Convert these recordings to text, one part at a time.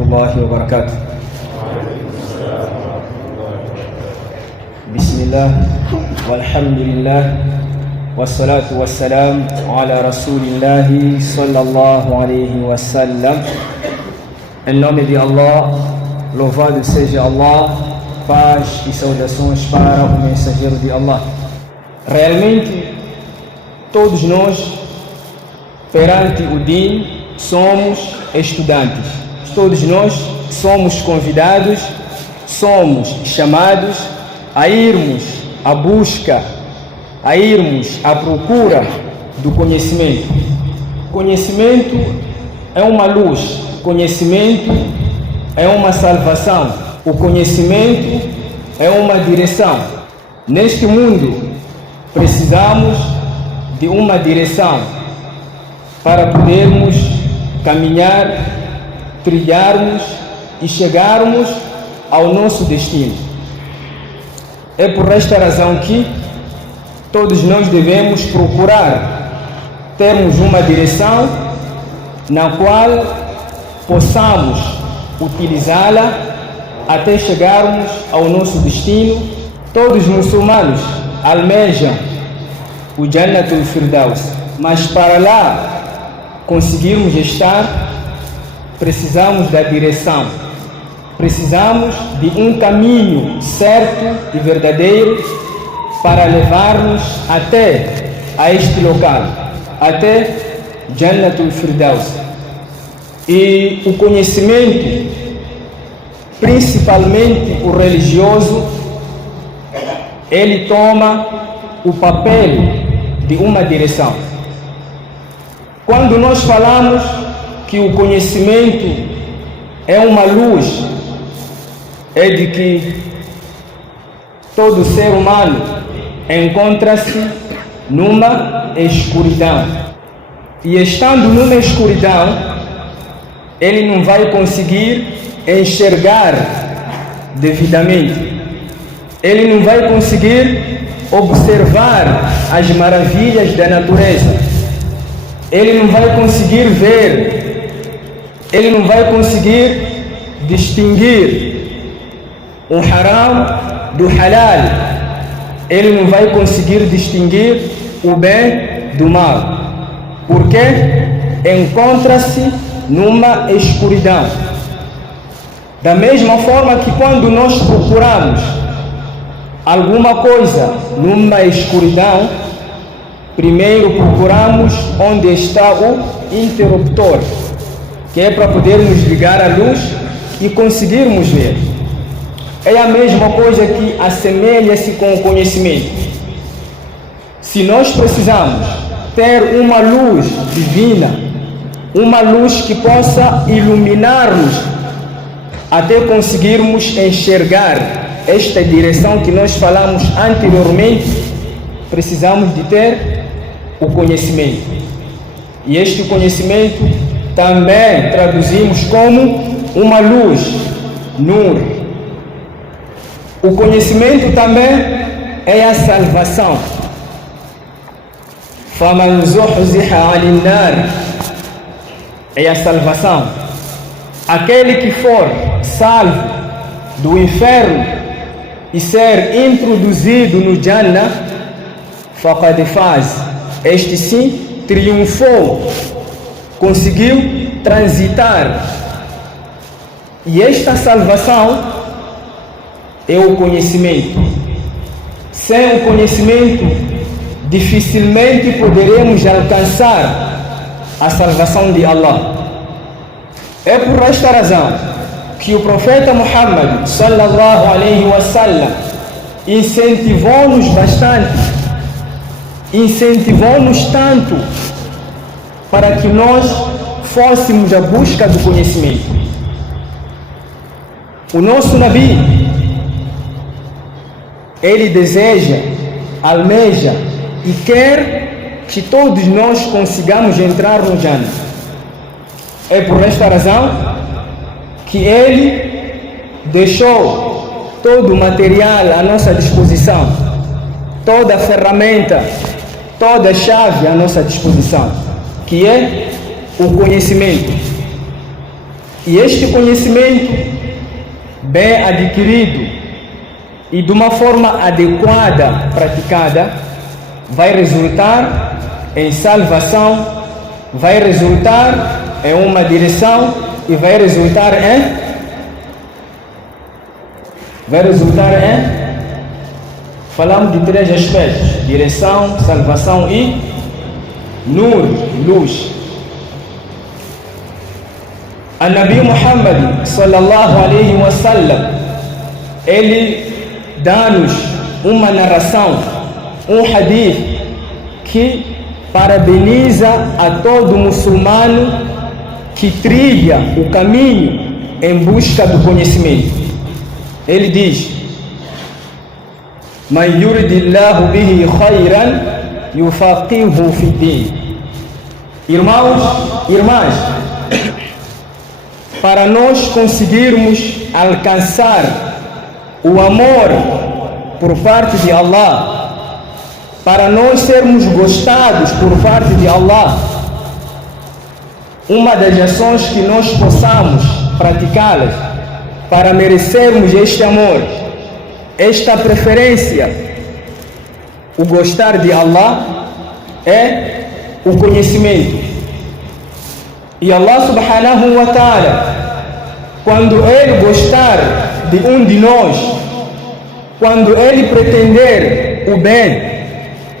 الله وبركاته. بسم الله والحمد لله والصلاة والسلام على رسول الله صلى الله عليه وسلم. Em nome de Allah, louvado seja Allah, paz e saudações para o mensageiro de Allah. Realmente, todos nós, perante o Din, somos estudantes. Todos nós somos convidados, somos chamados a irmos à busca, a irmos à procura do conhecimento. Conhecimento é uma luz, conhecimento é uma salvação, o conhecimento é uma direção. Neste mundo, precisamos de uma direção para podermos caminhar, trilharmos e chegarmos ao nosso destino. É por esta razão que todos nós devemos procurar termos uma direção na qual possamos utilizá-la até chegarmos ao nosso destino. Todos os muçulmanos almejam o Jannatul Firdaus, mas para lá conseguirmos estar, precisamos da direção, precisamos de um caminho certo e verdadeiro para levar-nos até a este local, até Jannatul Firdaus. E o conhecimento, principalmente o religioso, ele toma o papel de uma direção. Quando nós falamos que o conhecimento é uma luz, é de que todo ser humano encontra-se numa escuridão. E estando numa escuridão, ele não vai conseguir enxergar devidamente. Ele não vai conseguir observar as maravilhas da natureza. Ele não vai conseguir ver, ele não vai conseguir distinguir o haram do halal, ele não vai conseguir distinguir o bem do mal, porque encontra-se numa escuridão. Da mesma forma que quando nós procuramos alguma coisa numa escuridão, primeiro procuramos onde está o interruptor, que é para podermos ligar a luz e conseguirmos ver. É a mesma coisa que assemelha-se com o conhecimento. Se nós precisamos ter uma luz divina, uma luz que possa iluminar-nos até conseguirmos enxergar esta direção que nós falamos anteriormente, precisamos de ter o conhecimento. E este conhecimento também traduzimos como uma luz, nur. O conhecimento também é a salvação. فَمَنْ زُحْزِحَ عَنِ النَّارِ é a salvação. Aquele que for salvo do inferno e ser introduzido no Jannah, faqad faz, este sim triunfou, conseguiu transitar. E esta salvação é o conhecimento. Sem o conhecimento, dificilmente poderemos alcançar a salvação de Allah. É por esta razão que o profeta Muhammad sallallahu alaihi wasallam incentivou-nos bastante, incentivou-nos tanto para que nós fôssemos à busca do conhecimento. O nosso Nabi, ele deseja, almeja e quer que todos nós consigamos entrar no Jannah. É por esta razão que ele deixou todo o material à nossa disposição, toda a ferramenta, toda a chave à nossa disposição, que é o conhecimento. E este conhecimento bem adquirido e de uma forma adequada praticada vai resultar em salvação, vai resultar em uma direção e vai resultar em falamos de 3 aspectos: direção, salvação e nur, luz. A Nabi Muhammad sallallahu alaihi wasallam, ele dá-nos uma narração, um hadith que parabeniza a todo muçulmano que trilha o caminho em busca do conhecimento. Ele diz: Man yuridillahu bihi khayran yufaqihu fi din. Irmãos, irmãs, para nós conseguirmos alcançar o amor por parte de Allah, para nós sermos gostados por parte de Allah, uma das ações que nós possamos praticá-las para merecermos este amor, esta preferência, o gostar de Allah, é o conhecimento. E Allah subhanahu wa ta'ala, quando Ele gostar de um de nós, quando Ele pretender o bem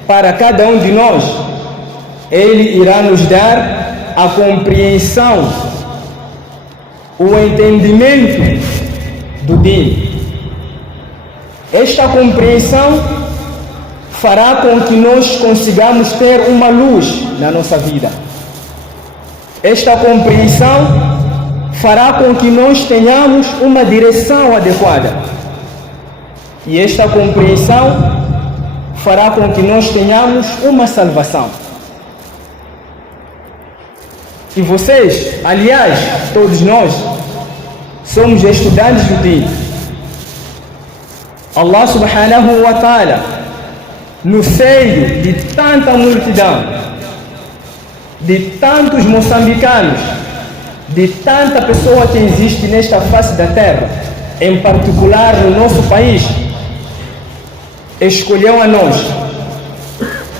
para cada um de nós, Ele irá nos dar a compreensão, o entendimento do Din. Esta compreensão fará com que nós consigamos ter uma luz na nossa vida. Esta compreensão fará com que nós tenhamos uma direção adequada. E esta compreensão fará com que nós tenhamos uma salvação. E vocês, aliás, todos nós, somos estudantes do Din. Allah subhanahu wa ta'ala, no seio de tanta multidão, de tantos moçambicanos, de tanta pessoa que existe nesta face da terra, em particular no nosso país, escolheu a nós,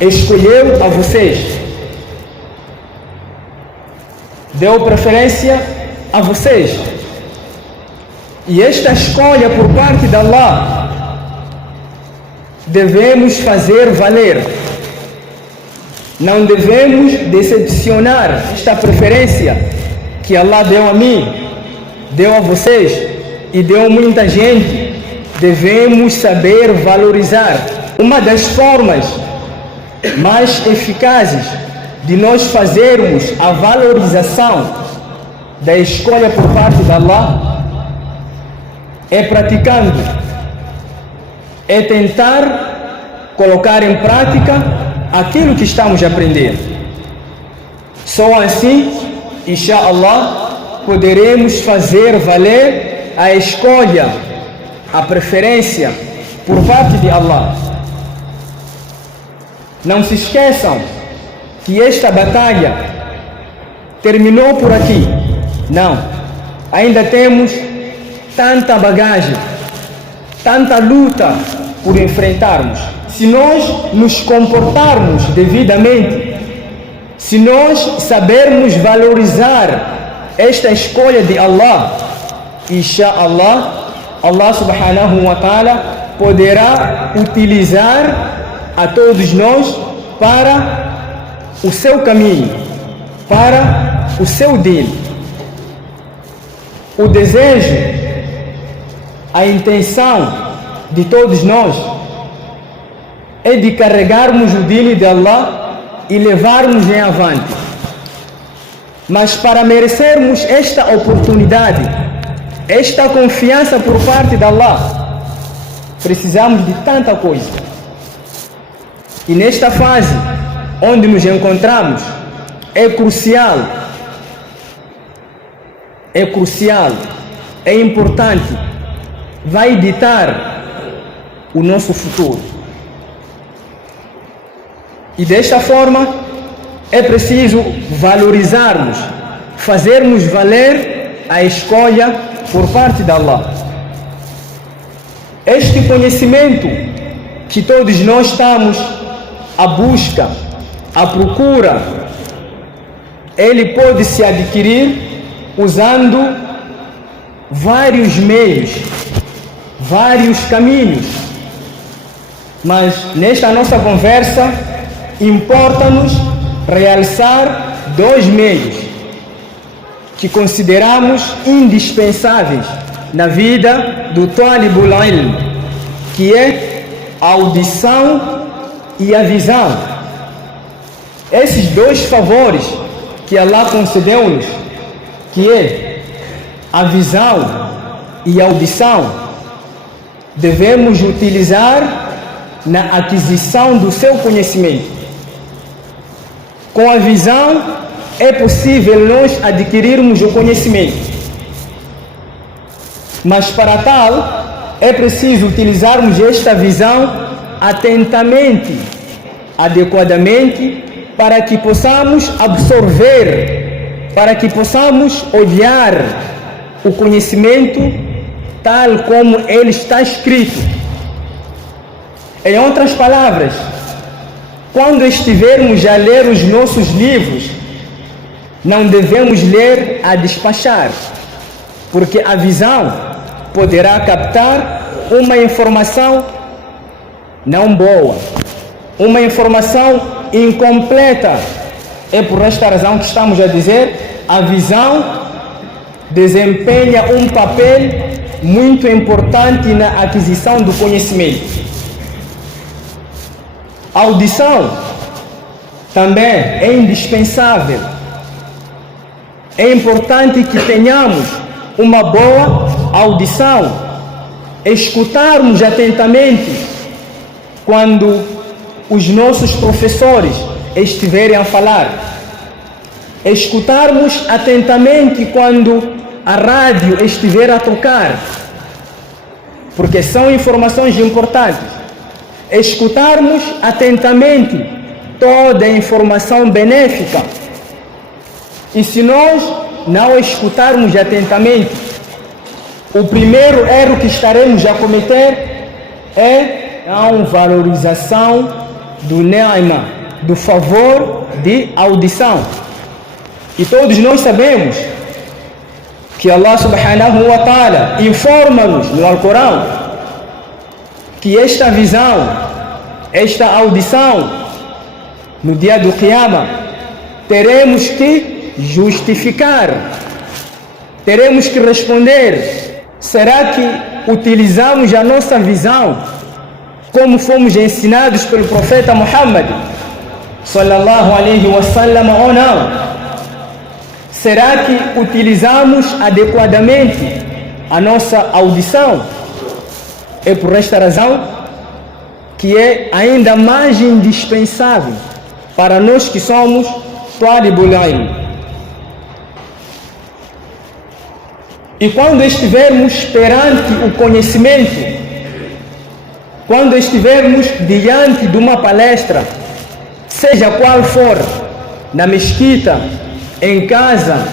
escolheu a vocês, deu preferência a vocês. E esta escolha por parte de Allah devemos fazer valer. Não devemos decepcionar esta preferência que Allah deu a mim, deu a vocês e deu a muita gente. Devemos saber valorizar. Uma das formas mais eficazes de nós fazermos a valorização da escolha por parte de Allah é praticando, é tentar colocar em prática aquilo que estamos a aprender. Só assim, inshallah, poderemos fazer valer a escolha, a preferência por parte de Allah. Não se esqueçam que esta batalha terminou por aqui. Não, ainda temos tanta bagagem, tanta luta por enfrentarmos. Se nós nos comportarmos devidamente, se nós sabermos valorizar esta escolha de Allah, inshallah, Allah subhanahu wa ta'ala poderá utilizar a todos nós para o seu caminho, para o seu Din. O desejo, a intenção de todos nós é de carregarmos o Din de Allah e levarmos em avante. Mas para merecermos esta oportunidade, esta confiança por parte de Allah, precisamos de tanta coisa. E nesta fase onde nos encontramos, é crucial, é importante, vai ditar o nosso futuro. E desta forma é preciso valorizarmos, fazermos valer a escolha por parte de Allah. Este conhecimento que todos nós estamos à busca, à procura, ele pode se adquirir usando vários meios, vários caminhos. Mas nesta nossa conversa, importa-nos realçar dois meios que consideramos indispensáveis na vida do Talibul Ilm, que é a audição e a visão. Esses dois favores que Allah concedeu-nos, que é a visão e a audição, devemos utilizar na aquisição do seu conhecimento. Com a visão é possível nós adquirirmos o conhecimento, mas para tal é preciso utilizarmos esta visão atentamente, adequadamente, para que possamos absorver, para que possamos olhar o conhecimento tal como ele está escrito. Em outras palavras, quando estivermos a ler os nossos livros, não devemos ler a despachar, porque a visão poderá captar uma informação não boa, uma informação incompleta. É por esta razão que estamos a dizer, a visão desempenha um papel muito importante na aquisição do conhecimento. A audição também é indispensável. É importante que tenhamos uma boa audição, escutarmos atentamente quando os nossos professores estiverem a falar, escutarmos atentamente quando a rádio estiver a tocar, porque são informações importantes. Escutarmos atentamente toda a informação benéfica. E se nós não escutarmos atentamente, o primeiro erro que estaremos a cometer é a não valorização do ni'ma, do favor de audição. E todos nós sabemos que Allah subhanahu wa ta'ala informa-nos no Alcorão que esta visão, esta audição, no dia do Qiyamah, teremos que justificar, teremos que responder: será que utilizamos a nossa visão como fomos ensinados pelo profeta Muhammad sallallahu alaihi wasallam ou não? Será que utilizamos adequadamente a nossa audição? É por esta razão que é ainda mais indispensável para nós que somos Talibul Ilm. E quando estivermos perante o conhecimento, quando estivermos diante de uma palestra, seja qual for, na mesquita, em casa,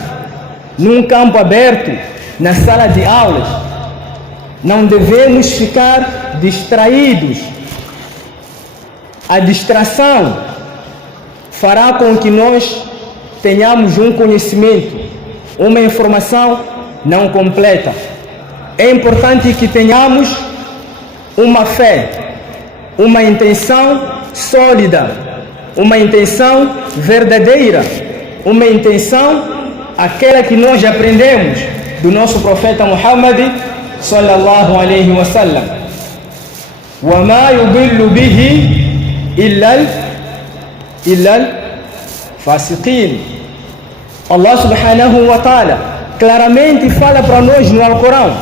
num campo aberto, na sala de aulas, não devemos ficar distraídos. A distração fará com que nós tenhamos um conhecimento, uma informação não completa. É importante que tenhamos uma fé, uma intenção sólida, uma intenção verdadeira, uma intenção aquela que nós aprendemos do nosso profeta Muhammad sallallahu alaihi wasallam. Wa ma yudillu bihi illa al-fasiqin. Allah subhanahu wa ta'ala claramente fala para nós no Alcorão: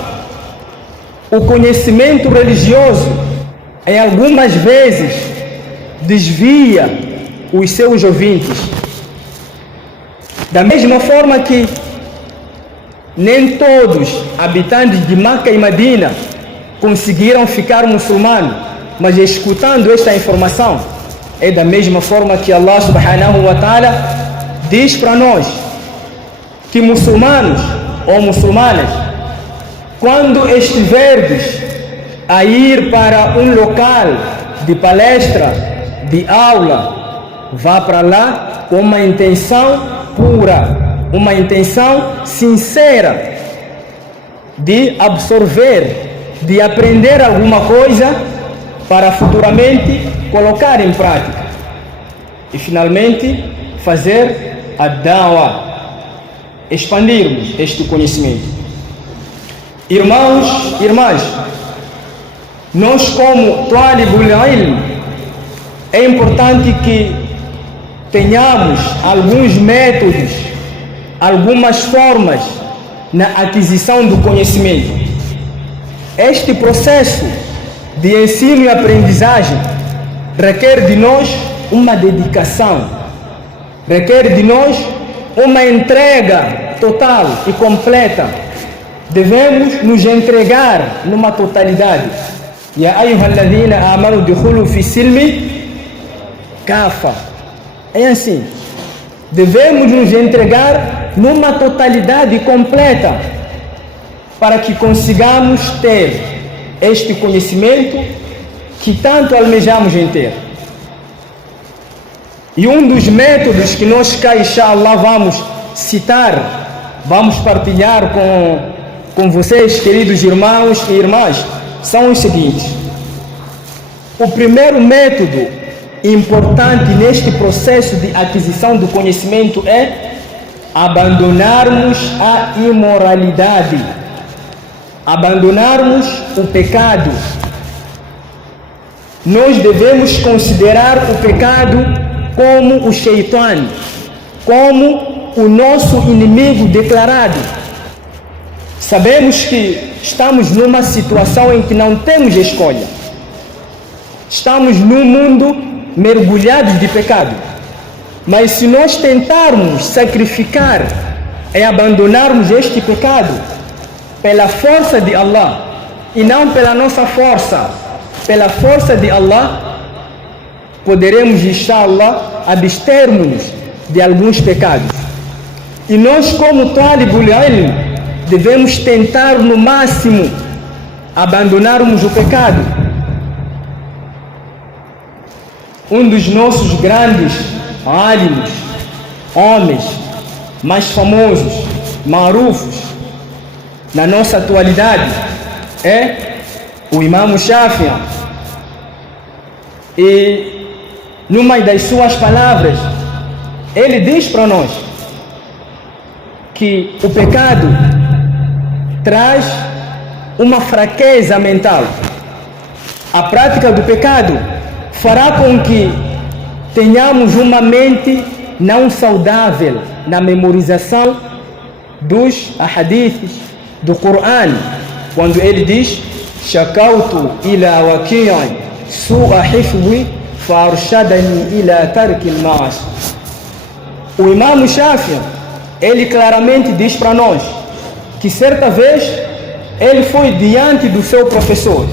o conhecimento religioso em algumas vezes desvia os seus ouvintes. Da mesma forma que nem todos habitantes de Meca e Medina conseguiram ficar muçulmanos, mas escutando esta informação, é da mesma forma que Allah subhanahu wa ta'ala diz para nós que muçulmanos ou muçulmanas, quando estiverdes a ir para um local de palestra, de aula, vá para lá com uma intenção pura, uma intenção sincera de absorver, de aprender alguma coisa para futuramente colocar em prática e finalmente fazer a da'wa, expandirmos este conhecimento. Irmãos, irmãs, nós como talibul ilm, é importante que tenhamos alguns métodos, algumas formas na aquisição do conhecimento. Este processo de ensino e aprendizagem requer de nós uma dedicação, requer de nós uma entrega total e completa. Devemos nos entregar numa totalidade. Ya ayyuhalladhina amanu dukhulu fi silmi kafa. É assim. Devemos nos entregar numa totalidade completa para que consigamos ter este conhecimento que tanto almejamos em ter. E um dos métodos que nós cá, inshallah, vamos citar, vamos partilhar com vocês, queridos irmãos e irmãs, são os seguintes. O primeiro método importante neste processo de aquisição do conhecimento é abandonarmos a imoralidade, abandonarmos o pecado. Nós devemos considerar o pecado como o Shaitan, como o nosso inimigo declarado. Sabemos que estamos numa situação em que não temos escolha. Estamos num mundo mergulhados de pecado. Mas se nós tentarmos sacrificar e abandonarmos este pecado pela força de Allah e não pela nossa força, pela força de Allah, poderemos, inshallah, abstermos de alguns pecados. E nós, como talibul ilm, devemos tentar no máximo abandonarmos o pecado. Um dos nossos grandes alimos, homens mais famosos, marufos na nossa atualidade, é o Imam Shafi'i. E numa das suas palavras, ele diz para nós que o pecado traz uma fraqueza mental. A prática do pecado fará com que tenhamos uma mente não saudável na memorização dos hadiths do Coran, quando ele diz: "Shakautu ila waqi'in su'a hifdhi farshadani ila tarki al-ma'asi". O Imam Shafi'i, ele claramente diz para nós que certa vez ele foi diante do seu professor,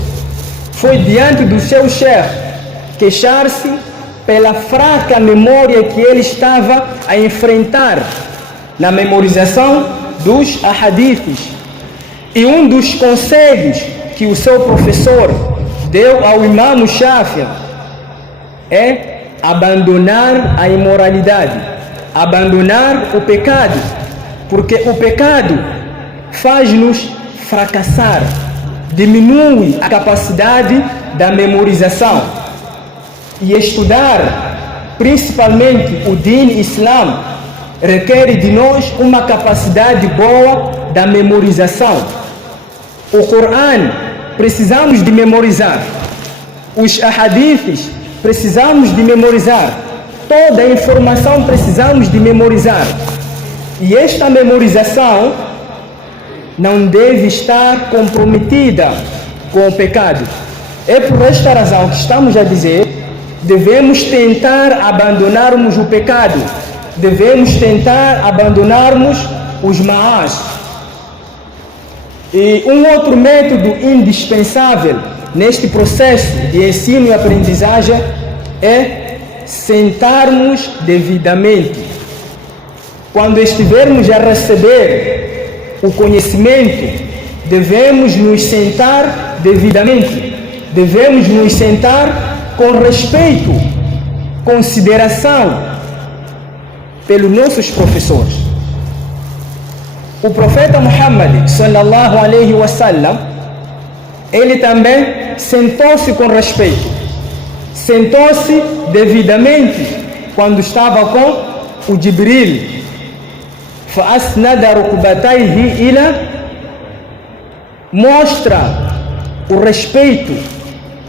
foi diante do seu chefe, queixar-se pela fraca memória que ele estava a enfrentar na memorização dos hadiths. E um dos conselhos que o seu professor deu ao Imam Shafi'i é abandonar a imoralidade, abandonar o pecado, porque o pecado faz-nos fracassar, diminui a capacidade da memorização. E estudar, principalmente o Din Islam, requer de nós uma capacidade boa da memorização. O Coran precisamos de memorizar, os hadiths precisamos de memorizar, toda a informação precisamos de memorizar. E esta memorização não deve estar comprometida com o pecado. É por esta razão que estamos a dizer: devemos tentar abandonarmos o pecado, devemos tentar abandonarmos os ma'as. E um outro método indispensável neste processo de ensino e aprendizagem é sentarmos devidamente. Quando estivermos a receber o conhecimento, devemos nos sentar devidamente, devemos nos sentar com respeito, consideração pelos nossos professores. O profeta Muhammad sallallahu alaihi wasallam, ele também sentou-se com respeito, sentou-se devidamente quando estava com o Jibril. فَأَسْنَدَ رُكْبَتَيْهِ إِلَى, mostra o respeito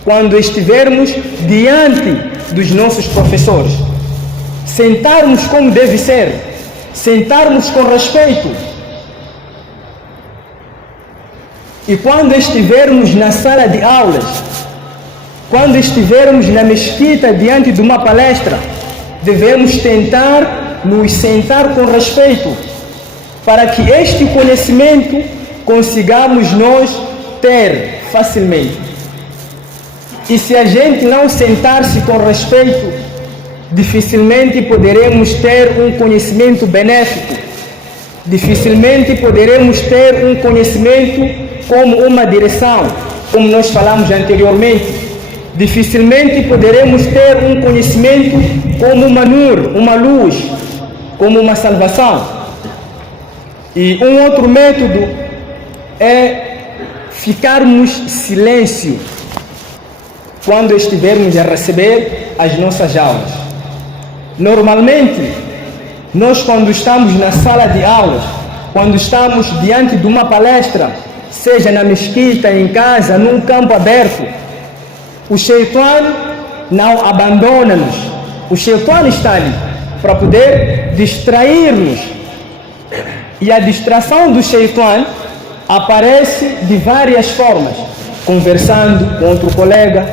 quando estivermos diante dos nossos professores. Sentarmos como deve ser, sentarmos com respeito. E quando estivermos na sala de aulas, quando estivermos na mesquita diante de uma palestra, devemos tentar nos sentar com respeito, para que este conhecimento consigamos nós ter facilmente. E se a gente não sentar-se com respeito, dificilmente poderemos ter um conhecimento benéfico, dificilmente poderemos ter um conhecimento como uma direção, como nós falamos anteriormente. Dificilmente poderemos ter um conhecimento como uma nur, uma luz, como uma salvação. E um outro método é ficarmos silêncio quando estivermos a receber as nossas aulas. Normalmente, nós quando estamos na sala de aulas, quando estamos diante de uma palestra, seja na mesquita, em casa, num campo aberto, o Shaitan não abandona-nos. O Shaitan está ali para poder distrair-nos. E a distração do Shaitan aparece de várias formas, conversando com outro colega,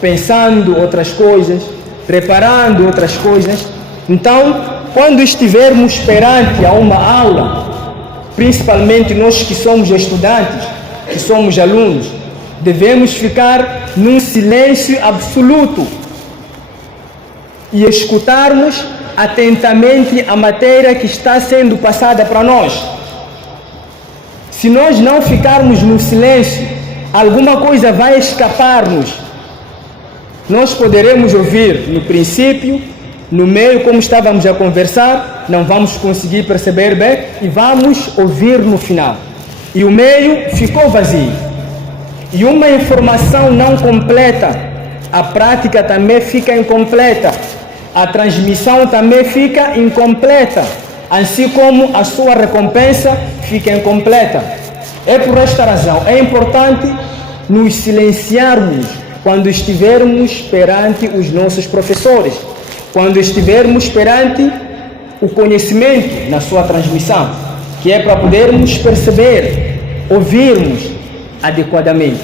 pensando outras coisas, preparando outras coisas. Então, quando estivermos perante a uma aula, principalmente nós que somos estudantes, que somos alunos, devemos ficar num silêncio absoluto e escutarmos atentamente a matéria que está sendo passada para nós. Se nós não ficarmos no silêncio, alguma coisa vai escapar-nos. Nós poderemos ouvir no princípio, no meio, como estávamos a conversar, não vamos conseguir perceber bem, e vamos ouvir no final. E o meio ficou vazio. E uma informação não completa, a prática também fica incompleta. A transmissão também fica incompleta, assim como a sua recompensa fica incompleta. É por esta razão, é importante nos silenciarmos quando estivermos perante os nossos professores, quando estivermos perante o conhecimento na sua transmissão, que é para podermos perceber, ouvirmos adequadamente.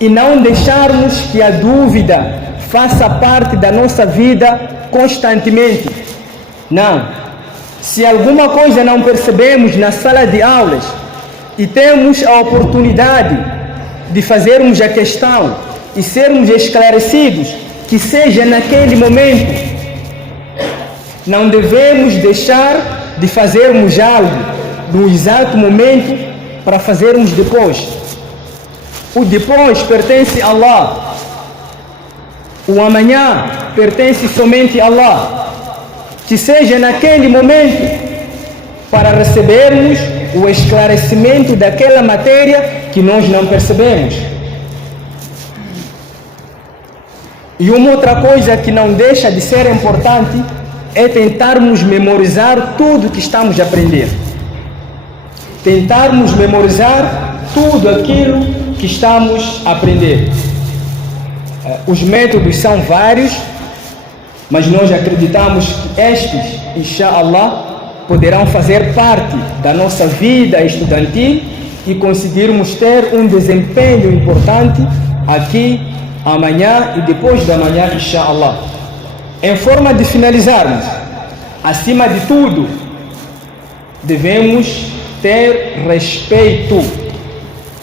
E não deixarmos que a dúvida faça parte da nossa vida constantemente. Não. Se alguma coisa não percebemos na sala de aulas e temos a oportunidade de fazermos a questão e sermos esclarecidos, que seja naquele momento. Não devemos deixar de fazermos algo no exato momento para fazermos depois. O depois pertence a Allah. O amanhã pertence somente a Allah. Que seja naquele momento para recebermos o esclarecimento daquela matéria que nós não percebemos. E uma outra coisa que não deixa de ser importante é tentarmos memorizar tudo que estamos a aprender. Tentarmos memorizar tudo aquilo que estamos a aprender. Os métodos são vários, mas nós acreditamos que estes, inshallah, poderão fazer parte da nossa vida estudantil e conseguirmos ter um desempenho importante aqui, amanhã e depois da manhã, inshallah. Em forma de finalizarmos, acima de tudo, devemos ter respeito.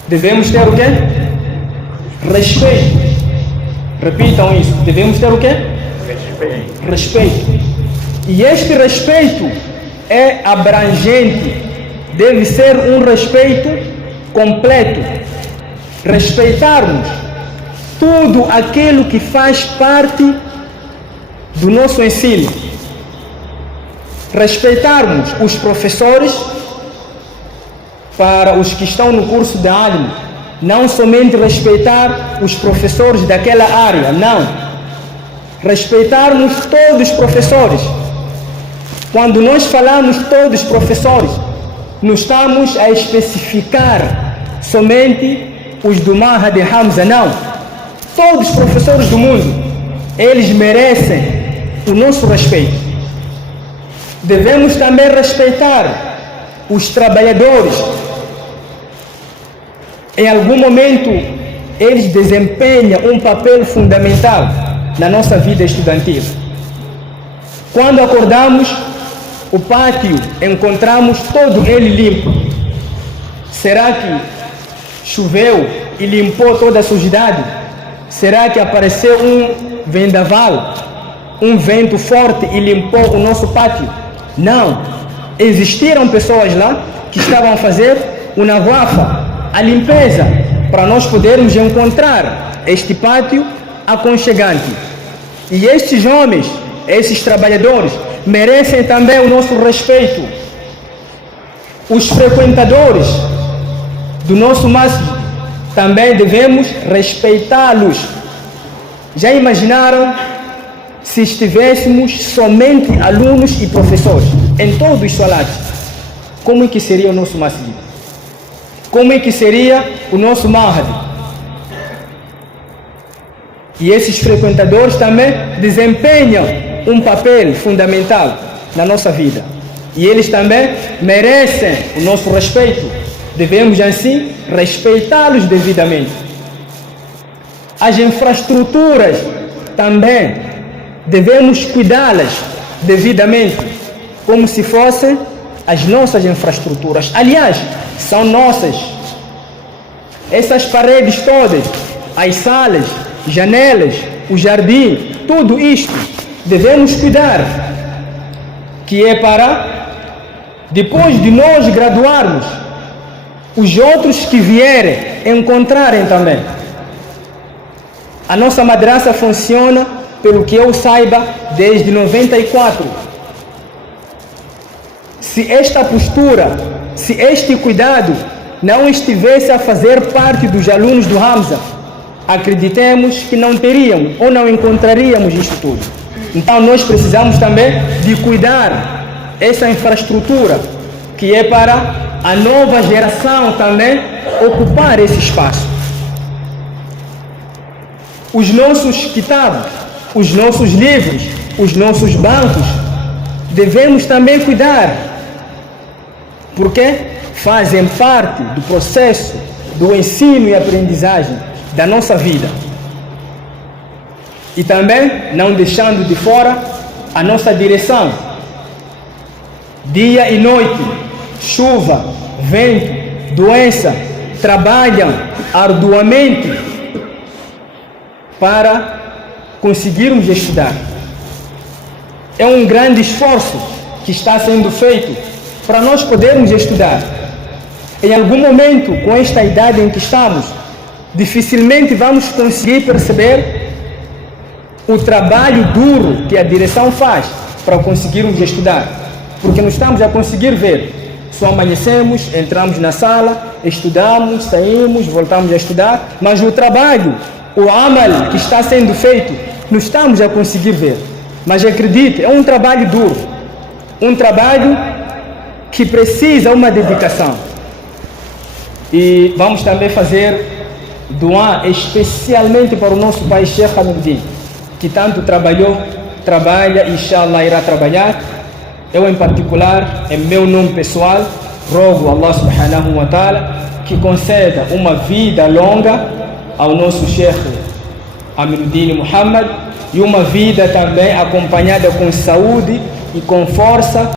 Devemos ter o quê? Respeito. Repitam isso. Devemos ter o quê? Respeito. E este respeito é abrangente, deve ser um respeito completo. Respeitarmos tudo aquilo que faz parte do nosso ensino. Respeitarmos os professores, para os que estão no curso de alim, não somente respeitar os professores daquela área, não. Respeitarmos todos os professores. Quando nós falamos todos os professores, não estamos a especificar somente os do Mahad de Hamza, não. Todos os professores do mundo, eles merecem o nosso respeito. Devemos também respeitar os trabalhadores. Em algum momento, eles desempenham um papel fundamental na nossa vida estudantil. Quando acordamos, o pátio encontramos todo ele limpo. Será que choveu e limpou toda a sujidade? Será que apareceu um vendaval, um vento forte e limpou o nosso pátio? Não. Existiram pessoas lá que estavam a fazer o nawafa, a limpeza, para nós podermos encontrar este pátio aconchegante. E estes homens, esses trabalhadores, merecem também o nosso respeito. Os frequentadores do nosso masjid também devemos respeitá-los. Já imaginaram se estivéssemos somente alunos e professores em todos os salates? Como é que seria o nosso masjid? Como é que seria o nosso mahad? E esses frequentadores também desempenham um papel fundamental na nossa vida. E eles também merecem o nosso respeito. Devemos, assim, respeitá-los devidamente. As infraestruturas também devemos cuidá-las devidamente, como se fossem as nossas infraestruturas. Aliás, são nossas. Essas paredes todas, as salas, janelas, o jardim, tudo isto devemos cuidar, que é para, depois de nós graduarmos, os outros que vierem encontrarem também. A nossa madraça funciona, pelo que eu saiba, desde 94. Se esta postura, se este cuidado não estivesse a fazer parte dos alunos do Hamza, acreditemos que não teríamos ou não encontraríamos isto tudo. Então nós precisamos também de cuidar essa infraestrutura, que é para a nova geração também ocupar esse espaço. Os nossos kitabs, os nossos livros, os nossos bancos, devemos também cuidar, porque fazem parte do processo do ensino e aprendizagem da nossa vida. E também não deixando de fora a nossa direção. Dia e noite, chuva, vento, doença, trabalham arduamente para conseguirmos estudar. É um grande esforço que está sendo feito para nós podermos estudar. Em algum momento, com esta idade em que estamos, dificilmente vamos conseguir perceber o trabalho duro que a direção faz para conseguirmos estudar, porque não estamos a conseguir ver. Só amanhecemos, entramos na sala, estudamos, saímos, voltamos a estudar, mas o trabalho, o amal que está sendo feito, não estamos a conseguir ver. Mas acredite, é um trabalho duro, um trabalho que precisa uma dedicação. E vamos também fazer doar especialmente para o nosso pai Sheikh Hamiduddin, que tanto trabalhou, trabalha e inshallah irá trabalhar. Eu em particular, em meu nome pessoal, rogo a Allah subhanahu wa ta'ala que conceda uma vida longa ao nosso Sheikh Hamiduddin Muhammad, e uma vida também acompanhada com saúde e com força.